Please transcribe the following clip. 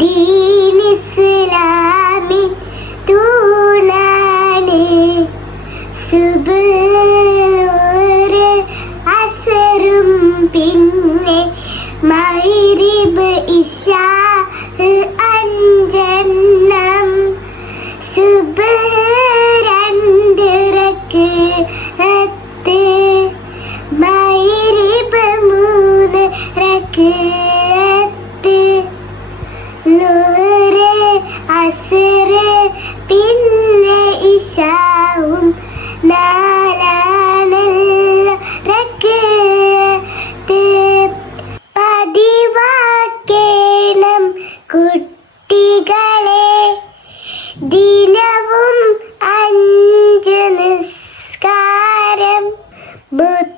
ദീൻ ഇസ്ലാമിൻ തൂണാണ്. സുബ്ഹ് അസറും പിന്നെ മഗ്രിബ് ഇശാ അഞ്ചെണ്ണം. സുബ്ഹ് 2 റക്അത്ത്, മഗ്രിബ് 3 റക്അത്ത്. ളുഹ്റ് അസ്ർ പിന്നെ ഇശാവും 4 റക്അത്ത്. പതിവാക്കേണം കുട്ടികളെ ദിനവും 5 നിസ്കാരം. മുത്തുനബിക്ക്